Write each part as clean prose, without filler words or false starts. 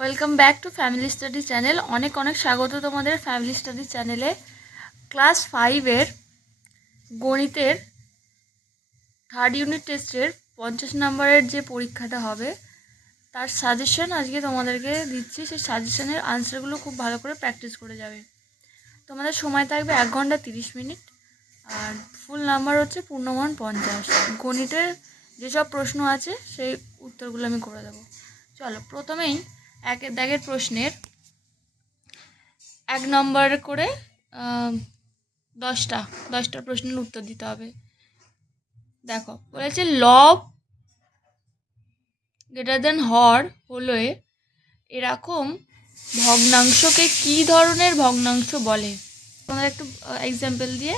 Welcome back to family study channel. অনেক অনেক স্বাগত তোমাদের ফ্যামিলি স্টাডি চ্যানেলে। ক্লাস 5-এর গণিতের থার্ড ইউনিট টেস্টের 50 নম্বরের যে পরীক্ষাটা হবে তার সাজেশন আজকে তোমাদেরকে দিচ্ছি। সেই সাজেশনের আনসারগুলো খুব ভালো করে প্র্যাকটিস করে যাবে। তোমাদের সময় থাকবে 1 ঘন্টা 30 মিনিট, আর ফুল নাম্বার হচ্ছে পূর্ণমান 50। গণিতের যেসব প্রশ্ন আছে সেই উত্তরগুলো আমি করে দেবো। চলো, প্রথমেই একের দাগের প্রশ্নের 1 নম্বর করে 10টা প্রশ্নের উত্তর দিতে হবে। দেখো, বলেছে লব গ্রেটার দেন হর হলে এরকম ভগ্নাংশকে কি ধরনের ভগ্নাংশ বলে? তোমাদের একটু এক্সাম্পল দিয়ে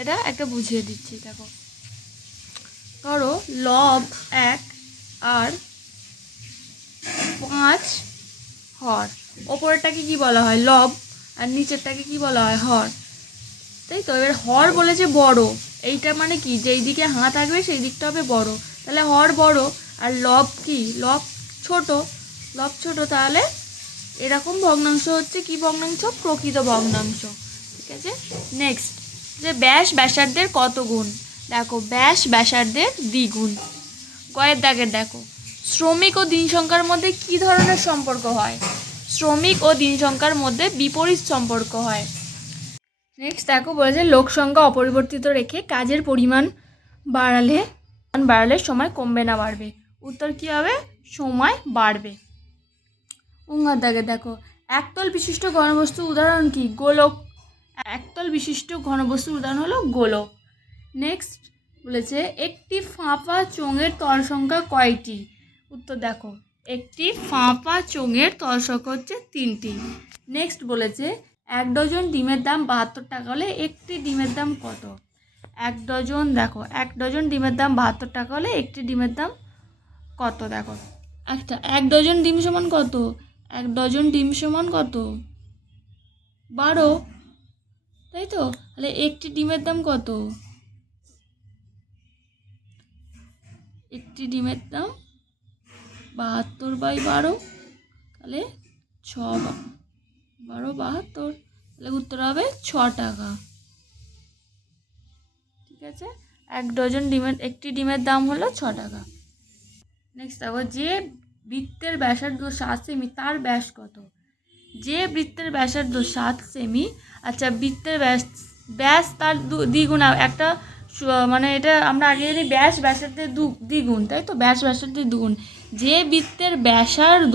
এটা একটা বুঝিয়ে দিচ্ছি। দেখো, ধরো লব 1 আর 5 হর। ওপরেরটাকে কি বলা হয়? লব। আর নিচেরটাকে কি বলা হয়? হর। তাই তো। এবার হর বলেছে বড়, এইটা মানে কি? যেই দিকে হাঁ থাকবে সেই দিকটা হবে বড়, তাহলে হর বড়। আর লব কি? লব ছোট। লব ছোট, তাহলে এরকম ভগ্নাংশ হচ্ছে কি ভগ্নাংশ? প্রকৃত ভগ্নাংশ। ঠিক আছে। নেক্সট, যে ব্যাস ব্যাসার্ধের কত গুণ? দেখো, ব্যাস ব্যাসার্ধের দ্বিগুণ। গয়ের দাগের দেখো, শ্রমিক ও দিন সংখ্যার মধ্যে কি ধরনের সম্পর্ক হয়? শ্রমিক ও দিন সংখ্যার মধ্যে বিপরীত সম্পর্ক হয়। নেক্সট দেখো, বলেছে লোক সংখ্যা অপরিবর্তিত রেখে কাজের পরিমাণ বাড়ালে সময় কমবে না বাড়বে? উত্তর কি হবে? সময় বাড়বে। উঙ্গার দাগে দেখো, একতল বিশিষ্ট ঘনবস্তুর উদাহরণ কি? গোলক। একতল বিশিষ্ট ঘনবস্তুর উদাহরণ হলো গোলক। নেক্সট বলেছে একটি ফাঁপা চোঙের তল সংখ্যা কয়টি? উত্তর দেখো, একটি ফাঁপা চোঙের তল সংখ্যা হচ্ছে 3টি। নেক্সট বলেছে 1 ডজন ডিমের দাম 72 টাকা হলে একটি ডিমের দাম কত? 1 ডজন, দেখো 1 ডজন ডিমের দাম 72 টাকা হলে একটি ডিমের দাম কত? দেখো, 1 ডজন ডিম সমান কত? 1 ডজন ডিম সমান কত? 12, তাই তো। তাহলে একটি ডিমের দাম কত? একটি ডিমের দাম 72/12, তাহলে 6 12 72, তাহলে উত্তর হবে 6 টাকা। ঠিক আছে। 1 ডজন একটি ডিমের দাম হলো 6 টাকা। নেক্সট দেখো, যে বৃত্তের ব্যাসার্ধ 7 সেমি তার ব্যাস কত? যে বৃত্তের ব্যাসার্ধ 7 সেমি, আচ্ছা, বৃত্তের ব্যাস তার দ্বিগুণ। একটা মানে এটা আমরা আগে জানি ব্যাস ব্যাসার্ধের দ্বিগুণ, তাই তো। ব্যাস ব্যাসার্ধের দ্বিগুণ। যে বৃত্তের ব্যাসার্ধ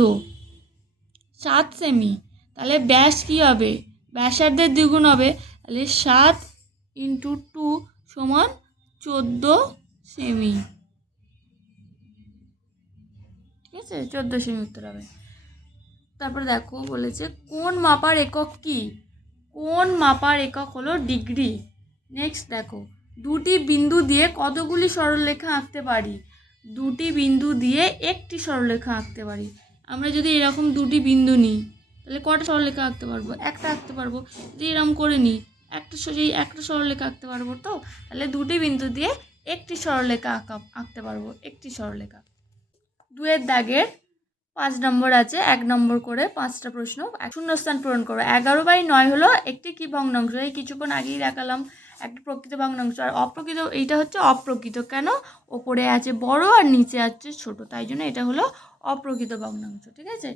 7 সেমি, তাহলে ব্যাস কি হবে? ব্যাসার্ধের দ্বিগুণ হবে। তাহলে 7 × 2 = 14 সেমি। ঠিক আছে, 14 সেমি উত্তর হবে। তারপরে দেখো, বলেছে কোণ মাপার একক কি? কোণ মাপার একক হলো ডিগ্রি। নেক্সট দেখো, দুটি বিন্দু দিয়ে কতগুলি সরলরেখা আঁকতে পারি? দুটি বিন্দু দিয়ে একটি সরলরেখা আঁকতে পারি। আমরা যদি এরকম দুটি বিন্দু নিই, তাহলে কটা সরলরেখা আঁকতে পারবো? একটা আঁকতে পারবো। যদি এরকম করে নিই, একটা সরলরেখা আঁকতে পারবো। তো তাহলে দুটি বিন্দু দিয়ে একটি সরলরেখা আঁকতে পারবো, একটি সরলরেখা। 2-এর দাগের 5 নম্বর আছে, 1 নম্বর করে 5টা প্রশ্ন। শূন্যস্থান পূরণ করো। 11/9 হলো একটি কি ভগ্নাংশ? এই কিছুক্ষণ আগেই দেখালাম, একটা প্রকৃত ভগ্নাংশ। আর অপ্রকৃত, এইটা হচ্ছে অপ্রকৃত। কেন? ওপরে আছে বড় আর নিচে আছে ছোট, তাই জন্য এটা হলো অপ্রকৃত ভগ্নাংশ। ঠিক আছে।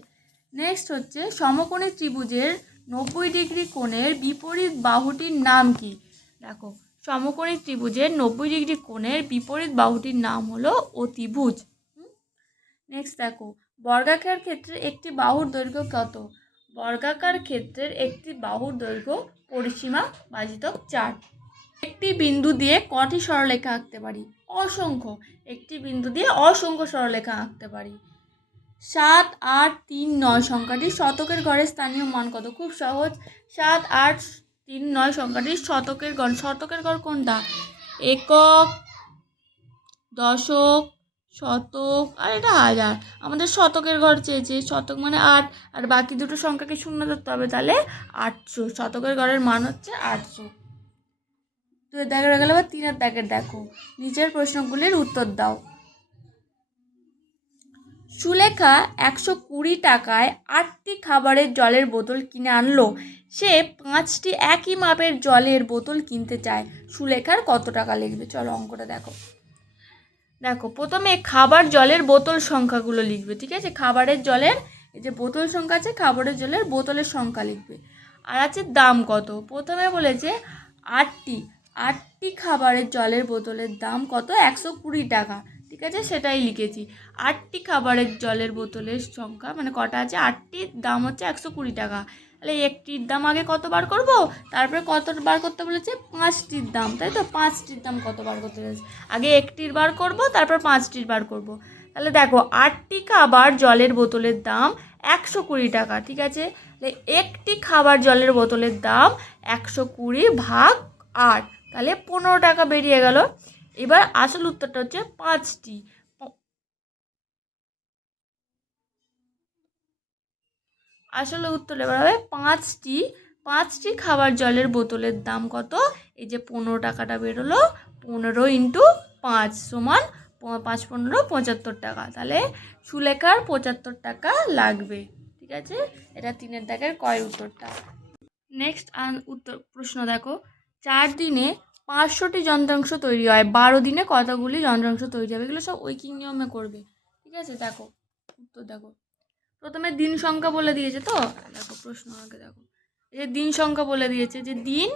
নেক্সট হচ্ছে সমকোণী ত্রিভুজের 90 ডিগ্রি কোণের বিপরীত বাহুটির নাম কি? দেখো, সমকোণী ত্রিভুজের 90 ডিগ্রি কোণের বিপরীত বাহুটির নাম হলো অতিভুজ। নেক্সট দেখো, বর্গাকার ক্ষেত্রে একটি বাহুর দৈর্ঘ্য কত? বর্গাকার ক্ষেত্রের একটি বাহুর দৈর্ঘ্য পরিসীমা ভাজিতক 4। একটি বিন্দু দিয়ে কটি সরলরেখা আঁকতে পারি? অসংখ্য। একটি বিন্দু দিয়ে অসংখ্য সরলরেখা আঁকতে পারি। 7, 8, 3, 9 সংখ্যাটির শতকের ঘরের স্থানীয় মান কত? খুব সহজ। 7, 8, 3, 9 সংখ্যাটির শতকের ঘর। শতকের ঘর কোনটা? একক, দশক, শতক, আর এটা হাজার। আমাদের শতকের ঘর চেয়েছে। শতক মানে 8, আর বাকি দুটো সংখ্যাকে শূন্য ধরতে হবে, তাহলে 800। শতকের ঘরের মান হচ্ছে 800। 2-এর দাগের হয়ে গেল। 3-এর দাগের দেখো, নিচের প্রশ্নগুলির উত্তর দাও। সুলেখা 120 টাকায় 8টি খাবারের জলের বোতল কিনে আনলো। সে 5টি একই মাপের জলের বোতল কিনতে চায়। সুলেখার কত টাকা লাগবে? চলো অঙ্কটা দেখো। দেখো প্রথমে খাবার জলের বোতল সংখ্যাগুলো লিখবে, ঠিক আছে? খাবারের জলের এই যে বোতল সংখ্যা আছে, খাবারের জলের বোতলের সংখ্যা লিখবে। আর আছে দাম কত। প্রথমে বলেছে আটটি খাবারের জলের বোতলের দাম কত? 120 টাকা, ঠিক আছে? সেটাই লিখেছি। 8টি খাবারের জলের বোতলের সংখ্যা মানে কটা আছে? 8টির দাম হচ্ছে 120 টাকা। তাহলে একটির দাম আগে কত বার করব, তারপরে কত বার করতে বলেছে? 5টির দাম, তাই তো? 5টির দাম কত বার করতে বলেছে? আগে একটির বার করব, তারপর 5টির বার করব। তাহলে দেখো 8টি খাবার জলের বোতলের দাম 120 টাকা, ঠিক আছে? তাহলে একটি খাবার জলের বোতলের দাম 120 ভাগ 8, তাহলে 15 টাকা বেরিয়ে গেল। এবার আসল উত্তরটা হচ্ছে 5টি। আসলে উত্তর এবার হবে 5টি খাবার জলের বোতলের দাম কত? এই যে 15 টাকাটা বেরোলো, 15 × 5 সমান 5 15 75 টাকা। তাহলে সুলেখার 75 টাকা লাগবে, ঠিক আছে? এটা 3 দাগের কয়ের উত্তরটা। নেক্সট উত্তর প্রশ্ন দেখো। 4 দিনে 500টি যন্ত্রাংশ তৈরি হয়, 12 দিনে কতগুলি যন্ত্রাংশ তৈরি হবে? এগুলো সব ঐকিক নিয়মে করবে, ঠিক আছে? দেখো উত্তর দেখো। প্রথমে দিন সংখ্যা বলে দিয়েছে, তো দেখো প্রশ্ন আগে দেখো। এই যে দিন সংখ্যা বলে দিয়েছে, যে দিন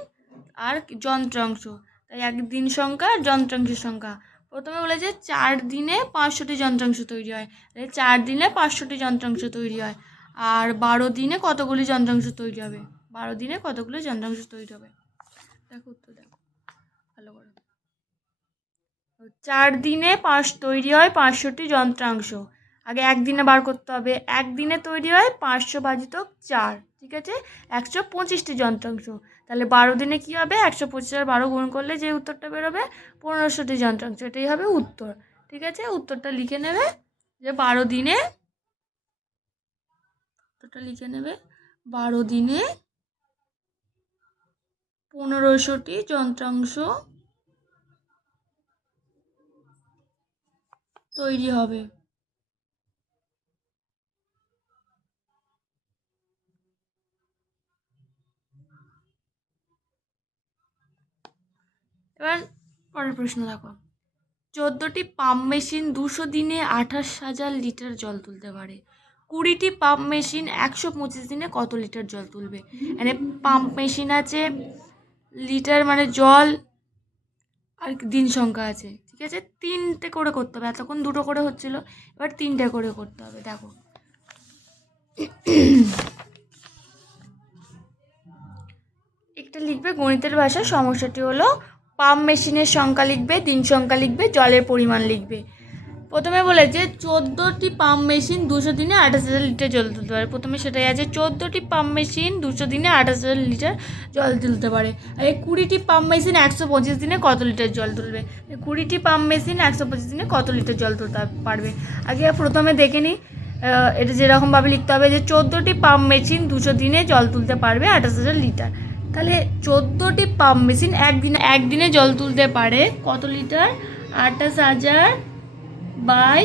আর যন্ত্রাংশ, তাই এক দিন সংখ্যা আর যন্ত্রাংশের সংখ্যা। প্রথমে বলেছে 4 দিনে 500টি যন্ত্রাংশ তৈরি হয়, তাই 4 দিনে 500টি যন্ত্রাংশ তৈরি হয়। আর 12 দিনে কতগুলি যন্ত্রাংশ তৈরি হবে? 12 দিনে কতগুলি যন্ত্রাংশ তৈরি হবে? দেখো উত্তর দেখো ভালো করে। 4 দিনে তৈরি হয় 500টি যন্ত্রাংশ। আগে একদিনে বার করতে হবে। একদিনে তৈরি হয় 500 ভাজিত 4, ঠিক আছে? 125টি যন্ত্রাংশ। তাহলে 12 দিনে কি হবে? 125 আর 12 গুণ করলে যে উত্তরটা বেরোবে 1500টি যন্ত্রাংশ, এটাই হবে উত্তর, ঠিক আছে? উত্তরটা লিখে নেবে, যে 12 দিনে, উত্তরটা লিখে নেবে 12 দিনে 1500টি যন্ত্রাংশ তৈরি হবে। এবার পরের প্রশ্ন দেখো। 14টি পাম্প মেশিন 200 দিনে 28,000 লিটার জল তুলতে পারে। 20টি পাম্প মেশিন 125 দিনে কত লিটার জল তুলবে? মানে পাম্প মেশিন আছে, লিটার মানে জল, আর দিন সংখ্যা আছে, ঠিক আছে? 3টে করে করতে হবে, এতক্ষণ 2টো করে হচ্ছিল, এবার 3টে করে করতে হবে। দেখো একটা লিখবে গণিতের ভাষায়। সমস্যাটি হলো পাম্প মেশিনের সংখ্যা লিখবে, দিন সংখ্যা লিখবে, জলের পরিমাণ লিখবে। প্রথমে বলেছে 14টি পাম্প মেশিন 200 দিনে 28,000 লিটার জল তুলতে পারে। প্রথমে সেটাই আছে, 14টি পাম্প মেশিন 200 দিনে 28,000 লিটার জল তুলতে পারে। আর এই 20টি পাম্প মেশিন 125 দিনে কত লিটার জল তুলবে? 20টি পাম্প মেশিন 125 দিনে কত লিটার জল তুলতে পারবে? আগে প্রথমে দেখে নিই, এটা যেরকমভাবে লিখতে হবে, যে 14টি পাম্প মেশিন 200 দিনে জল তুলতে পারবে 28,000 লিটার। তাহলে 14টি পাম্প মেশিন একদিনে জল তুলতে পারে কত লিটার? 28,000 বাই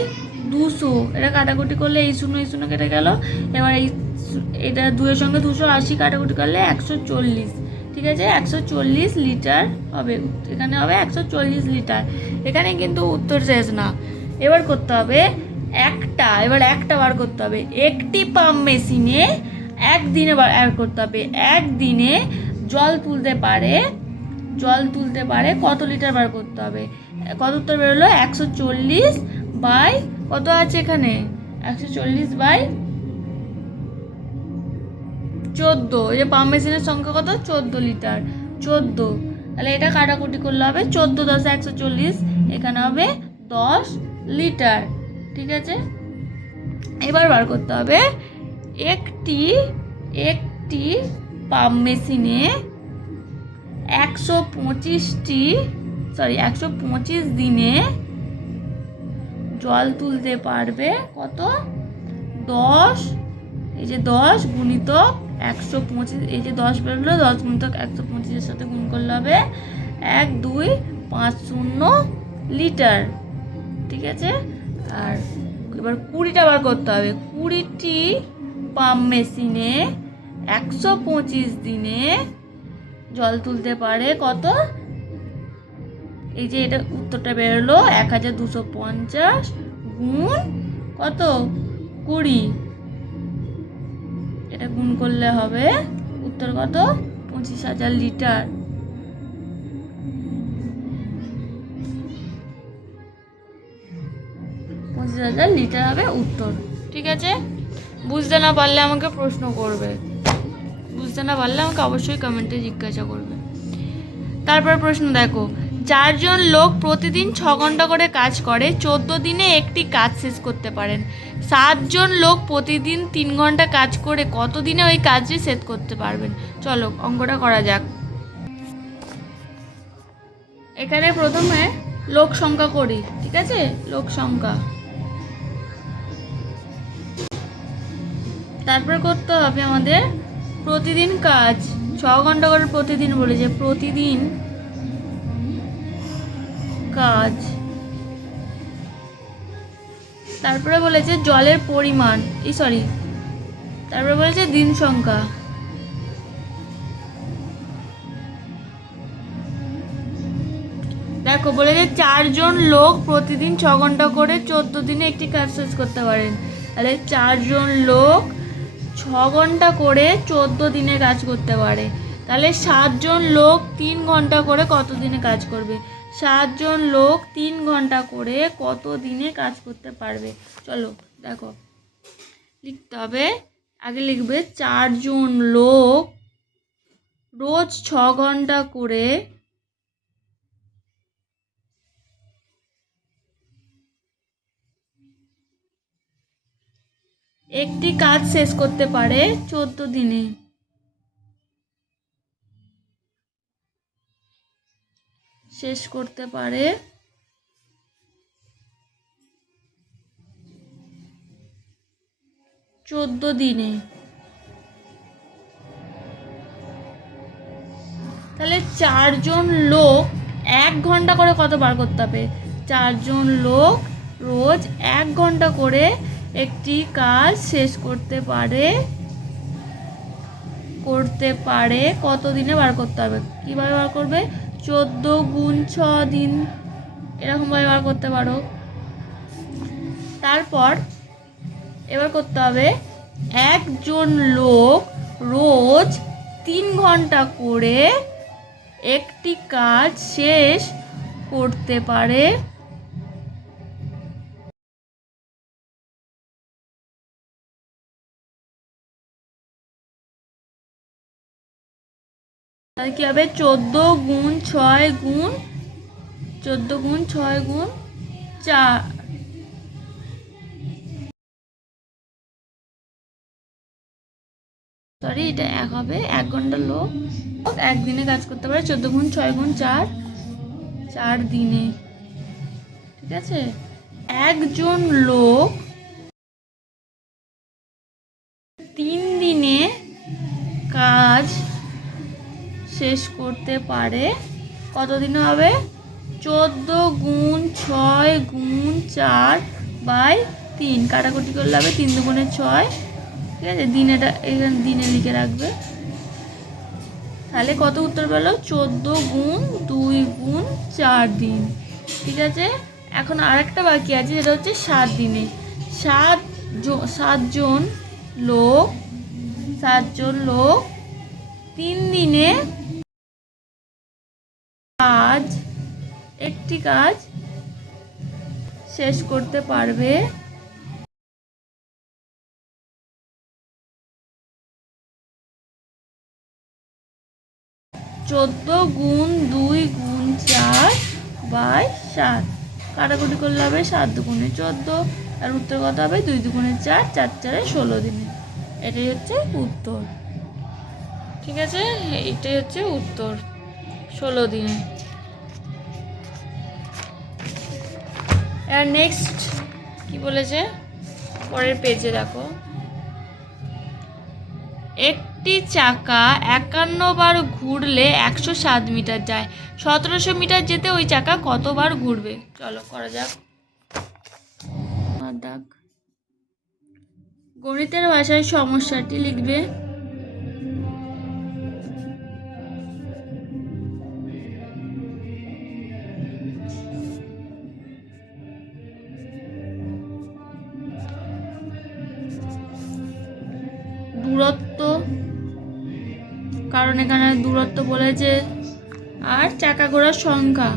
200, এটা কাটাকুটি করলে এই শূন্য কেটে গেল। এবার এটা 2-এর সঙ্গে 280 কাটাকুটি করলে 140, ঠিক আছে? 140 লিটার হবে, এখানে হবে 140 লিটার। এখানে কিন্তু উত্তর শেষ না, এবার করতে হবে এবার একটা বার করতে হবে। একটি পাম্প মেশিনে একদিনে বার করতে হবে, একদিনে জল তুলতে পারে কত লিটার বার করতে হবে। কত উত্তর বেরোলো? 140 বাই কত আছে এখানে? 140 বাই 14। এই যে পাম্প মেশিনের সংখ্যা কত? 14 লিটার, 14। তাহলে এটা কাটাকুটি করলে হবে 14 × 10 140, এখানে হবে 10 লিটার, ঠিক আছে? এবার বার করতে হবে একটি পাম্প মেশিনে 125 দিনে জল তুলতে পারবে কত? 10, এই যে 10 গুণিত 125, এই যে 10 বেরোলো, 10 গুণিত 125-এর সাথে গুণ করলে হবে 1250 লিটার, ঠিক আছে? আর এবার 20টা বার করতে হবে। 20টি পাম্প মেশিনে 125 দিনে জল তুলতে পারে কত? এই যে এটা উত্তরটা বেরোলো 1250 গুণ কত? 20। এটা গুণ করলে হবে উত্তর কত? 25,000 লিটার। লিটার হবে উত্তর। ঠিক আছে, বুঝতে না পারলে আমাকে প্রশ্ন করবে, বুঝতে না পারলে আমাকে অবশ্যই কমেন্টে জিজ্ঞাসা করবে। তারপর প্রশ্ন দেখো, 4 জন লোক প্রতিদিন 6 ঘন্টা করে কাজ করে, 14 দিনে একটি কাজ শেষ করতে পারেন। 7 জন লোক প্রতিদিন 3 ঘন্টা কাজ করে কত দিনে ওই কাজটি শেষ করতে পারবেন? চলো অঙ্কটা করা যাক। এখানে প্রথমে লোক সংখ্যা করি, ঠিক আছে? লোক সংখ্যা, তারপর করতে হবে আমাদের প্রতিদিন কাজ। 6 ঘন্টা করে প্রতিদিন বলেছে, প্রতিদিন কাজ। তারপরে বলেছে জলের পরিমাণ, তারপরে বলেছে দিন সংখ্যা। দেখো বলেছে 4 জন লোক প্রতিদিন 6 ঘন্টা করে 14 দিনে একটি কাজ শেষ করতে পারেন। তাহলে 4 জন লোক 6 ঘন্টা করে 14 দিনে কাজ করতে পারে। তাহলে 7 জন লোক 3 ঘন্টা করে কত দিনে কাজ করবে? 7 জন লোক 3 ঘন্টা করে কত দিনে কাজ করতে পারবে? চলো দেখো, লিখতে হবে। আগে লিখবে 4 জন লোক রোজ 6 ঘন্টা করে একটি কাজ শেষ করতে পারে 14 দিনে। শেষ করতে পারে 14 দিনে। তাহলে 4 জন লোক 1 ঘন্টা করে কত বার করতে হবে? 4 জন লোক রোজ 1 ঘন্টা করে একটি কাজ শেষ করতে পারে কত দিনে বার করতে হবে? কিভাবে বার করবে? 14 গুণ 6 দিন, এরকমভাবে বার করতে পারো। তারপর এবার করতে হবে একজন লোক রোজ 3 ঘন্টা করে একটি কাজ শেষ করতে পারে তাহলে কি হবে? 14 গুণ 6 গুণ 4। সরি, এটা 1 হবে। 1 ঘন্টা লোক একদিনে কাজ করতে পারে 14 গুণ 6 গুণ 4 দিনে। ঠিক আছে, একজন লোক 3 দিনে কাজ শেষ করতে পারে কত দিনে হবে? 14 গুণ 6 গুণ 4/3। কাটাকুটি করলে হবে 3 দুগুণে 6। ঠিক আছে, দিনেটা এখানে দিনে লিখে রাখবে। তাহলে কত উত্তর পেলো? 14 গুণ 2 গুণ 4 দিন। ঠিক আছে, এখন আরেকটা বাকি আছে, যেটা হচ্ছে 7 দিনে। 7 জন লোক 3 দিনে একটি কাজ শেষ করতে পারবে 14 গুণ 2 গুণ 4/7। কাটাকুটি করলে হবে 7 দুগুণে 14, আর উত্তর কত হবে? 2 দুগুণে 4, 4 4 16 দিনে। এটাই হচ্ছে উত্তর। ঠিক আছে, এটাই হচ্ছে উত্তর, 16 দিনে। আর নেক্সট কি বলেছে পরের পেজে দেখো, একটি চাকা 51 বার ঘুরলে 107 মিটার যায়, 1700 মিটার যেতে ওই চাকা কতবার ঘুরবে? চলো করা যাক। দাগ গণিতের ভাষায় সমস্যাটি লিখবে। দূরত্ব, কারণ এখানে দূরত্ব বলেছে, আর চাকা ঘোড়ার সংখ্যা।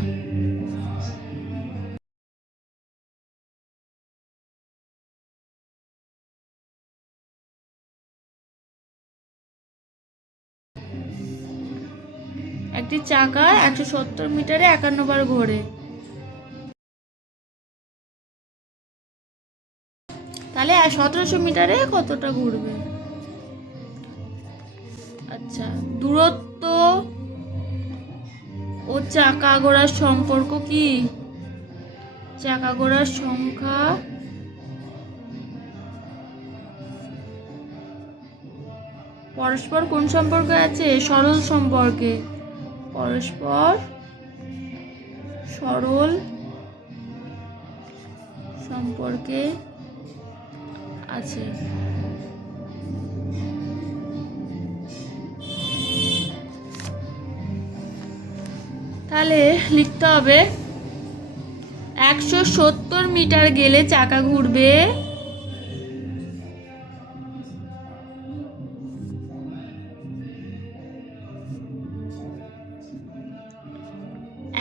একটি চাকা 170 মিটারে 51 বার ঘোরে। তাহলে 1700 মিটারে কতটা ঘুরবে? আচ্ছা, দূরত্ব ও চাকা ঘোড়ার সম্পর্ক কি? চাকা ঘোড়ার সংখ্যা পরস্পর কোন সম্পর্কে আছে? সরল সম্পর্কে। পরস্পর সরল সম্পর্কে আছে। তাহলে লিখতে হবে 170 মিটার গেলে চাকা ঘুরবে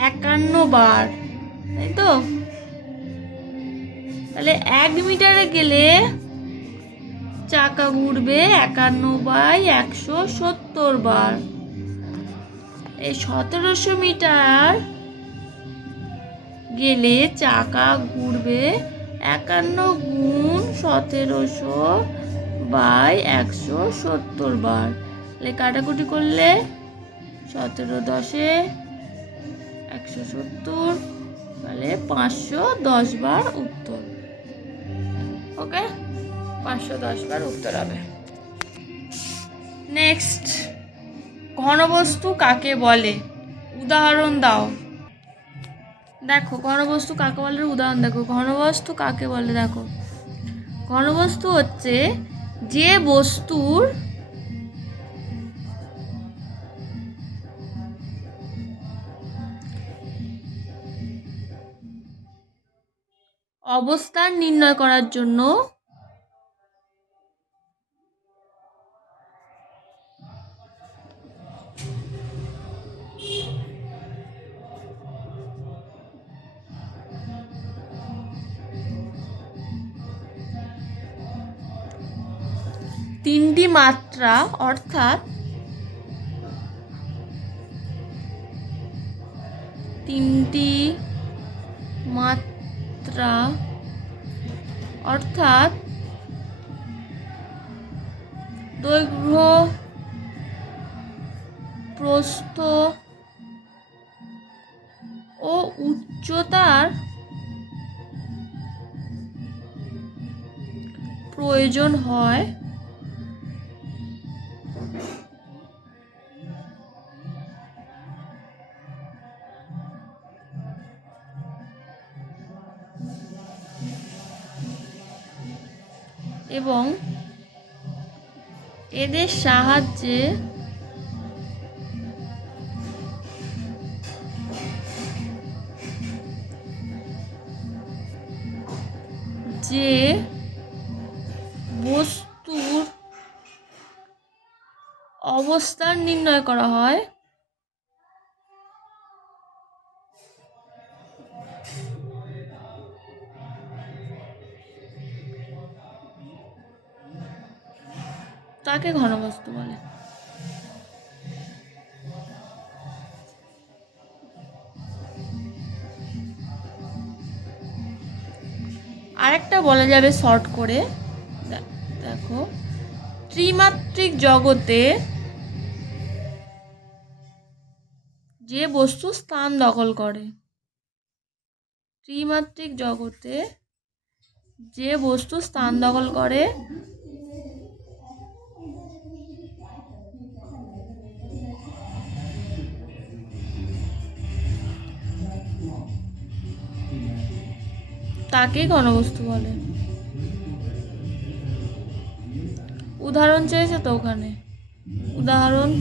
51 বার, তাই তো? তাহলে 1 মিটারে গেলে চাকা ঘুরবে 51/170 বার। এই 1700 মিটার গেলে চাকা ঘুরবে 51 গুণ 1700/170 বার। তাহলে কাটাকুটি করলে 17 10 170, তাহলে 510 বার উত্তর। ওকে, 510 বার উত্তর হবে। নেক্সট, ঘনবস্তু কাকে বলে? উদাহরণ দাও। দেখো ঘনবস্তু কাকে বলে, উদাহরণ দেখো। ঘনবস্তু কাকে বলে? দেখো, ঘনবস্তু হচ্ছে যে বস্তুর অবস্থান নির্ণয় করার জন্য তিনটি মাত্রা, অর্থাৎ তিনটি মাত্রা অর্থাৎ দৈর্ঘ্য, প্রস্থ ও উচ্চতার প্রয়োজন হয় এবং এদের সাহায্যে যে বস্তুর অবস্থান নির্ণয় করা হয় তাকে ঘনবস্তু বলে। আরেকটা বলা যাবে শর্ট করে, দেখো, ত্রিমাত্রিক জগতে যে বস্তু স্থান দখল করে, ত্রিমাত্রিক জগতে যে বস্তু স্থান দখল করে তাকে ঘনবস্তু বলে। উদাহরণ চেয়েছে তো ওখানে, উদাহরণ।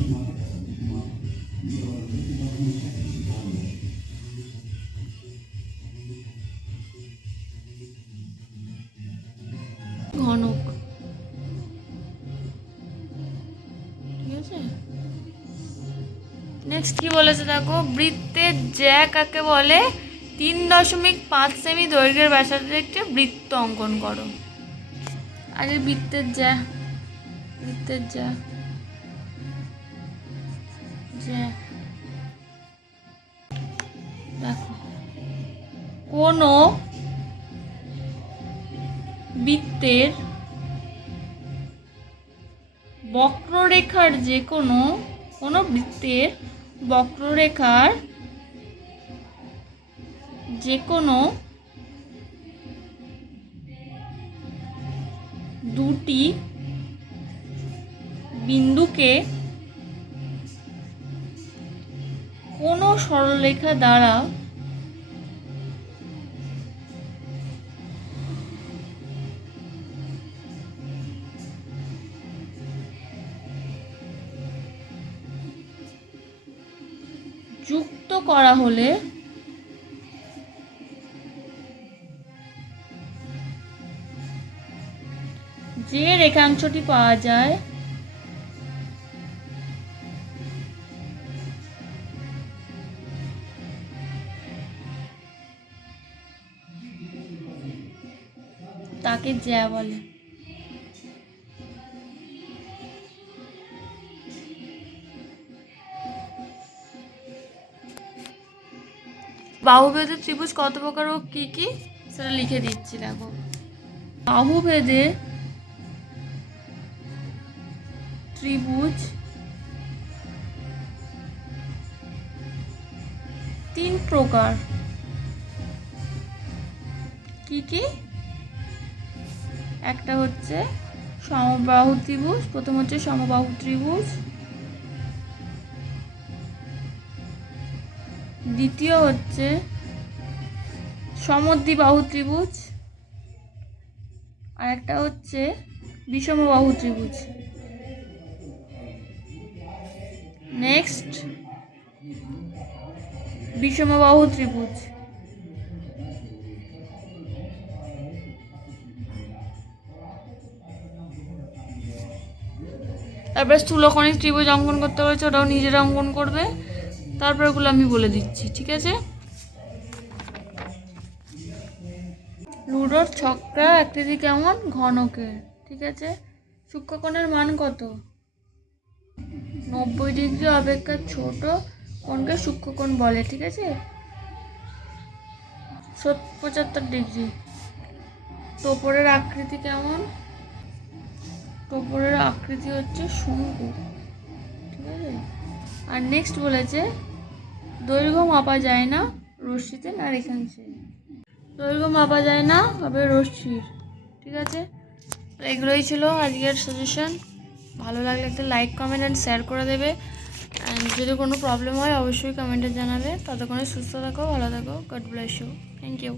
ঘনক, ঠিক আছে। নেক্সট কি বলেছে দেখো, বৃত্তের জ্যা কাকে বলে? 3.5 সেমি দৈর্ঘ্যের ব্যাসার্ধের একটি বৃত্ত অঙ্কন করো। আগে বৃত্তের জ্যা, বৃত্তের জ্যা, জ্যা দেখো, কোনো বৃত্তের বক্ররেখার যে কোনো বৃত্তের বক্ররেখার যে কোনো দুটি বিন্দুকে কোনো সরলরেখা দ্বারা যুক্ত করা হলে যে রেখাংশটি পাওয়া যায় তাকে জ্যা বলে। বাহুভেদে ত্রিভুজ কত প্রকার ও কি কি সেটা লিখে দিচ্ছি দেখো। বাহুভেদে ত্রিভুজ 3 প্রকার। কি কি? একটা হচ্ছে সমবাহু ত্রিভুজ, প্রথম হচ্ছে সমবাহু ত্রিভুজ, দ্বিতীয় হচ্ছে সমদ্বিবাহু ত্রিভুজ, আর একটা হচ্ছে বিষমবাহু ত্রিভুজ। নেক্সট বিষমবাহু ত্রিভুজ। তারপরে স্থূলকোণিক ত্রিভুজ অঙ্কন করতে বলেছে, ওটাও নিজেরা অঙ্কন করবে। তারপরে ওগুলো আমি বলে দিচ্ছি, ঠিক আছে। লুডোর ছক্কা আকৃতি কেমন? ঘনকের, ঠিক আছে। সূক্ষ্মকোণের মান কত? 90 ডিগ্রি অপেক্ষা ছোট কোণকে সূক্ষ্মকোণ বলে, ঠিক আছে। 75 ডিগ্রি। টোপরের আকৃতি কেমন? টোপরের আকৃতি হচ্ছে শঙ্কু, ঠিক আছে। আর নেক্সট বলেছে দৈর্ঘ্য মাপা যায় না রশ্মিতে না রেখাংশে। দৈর্ঘ্য মাপা যায় না হবে রশ্মির, ঠিক আছে। এগুলোই ছিল আজকের সাজেশন। ভালো লাগলে একটা লাইক, কমেন্ট অ্যান্ড শেয়ার করে দেবে। অ্যান্ড যদি কোনো প্রবলেম হয় অবশ্যই কমেন্টে জানাবে। ততক্ষণে সুস্থ থাকো, ভালো থাকো। God bless you. Thank you.